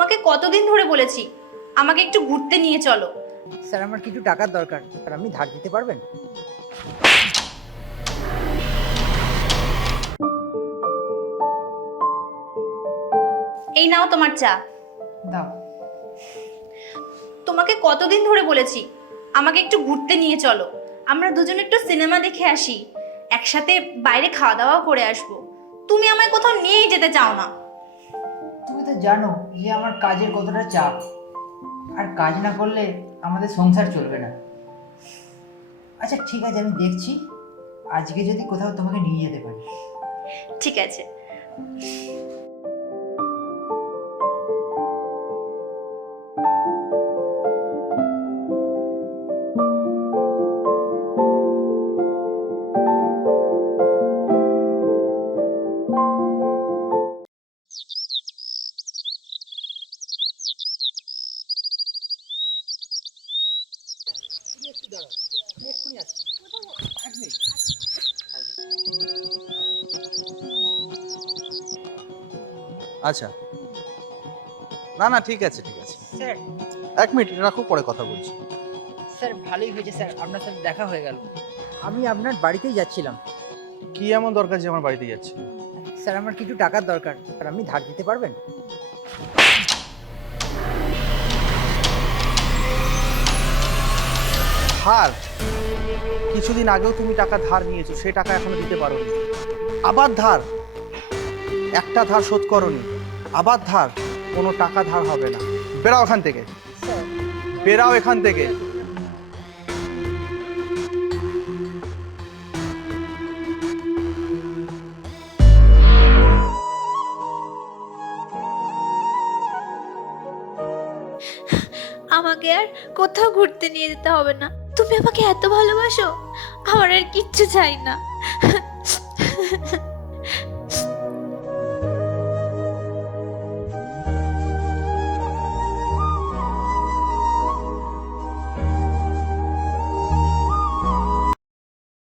তোমাকে কতদিন ধরে বলেছি? আমাকে একটু ঘুরতে নিয়ে চলো। স্যার আমার কিছু টাকার দরকার। আর আপনি ধার দিতে পারবেন? এই নাও তোমার চা। দাও। তোমাকে কতদিন ধরে বলেছি? আমাকে একটু ঘুরতে নিয়ে চলো। আমরা দুজনে একটু সিনেমা দেখে আসি। একসাথে বাইরে খাওয়া দাওয়াও করে আসব। তুমি আমায় কোথাও নিয়েই যেতে চাও না। তো জানো যে আমার কাজের কতটা চাপ। আর কাজ না করলে আমাদের সংসার চলবে না। আচ্ছা ঠিক আছে, আমি দেখছি। আজকে যদি কোথাও তোমাকে নিয়ে যেতে পারি। ঠিক আছে। একটু দাঁড়াও আমি এক্ষুনি আসছি এক মিনিট আচ্ছা। না না ঠিক আছে ঠিক আছে। স্যার। এক মিনিট রাখো পরে কথা বলছি। স্যার ভালোই হয়েছে স্যার। আপনার সাথে দেখা হয়ে গেল। আমি আপনার বাড়িতেই যাচ্ছিলাম। কি এমন দরকার যে আমার বাড়িতে যাচ্ছি স্যার আমার কিছু টাকার দরকার। আর আপনি ধার দিতে পারবেন? ধার। কিছুদিন আগেও তুমি টাকা ধার নিয়েছো, সে টাকা এখনও দিতে পারো আবার ধার। একটা ধার শোধ করনি। আবার ধার। কোনো টাকা ধার হবে না। বেরাও এখান থেকে। বেরাও এখান থেকে। আমাকে আর কোথাও ঘুরতে নিয়ে যেতে হবে না। তুমি আমাকে এত ভালোবাসো আমার আর কিচ্ছু চাই না।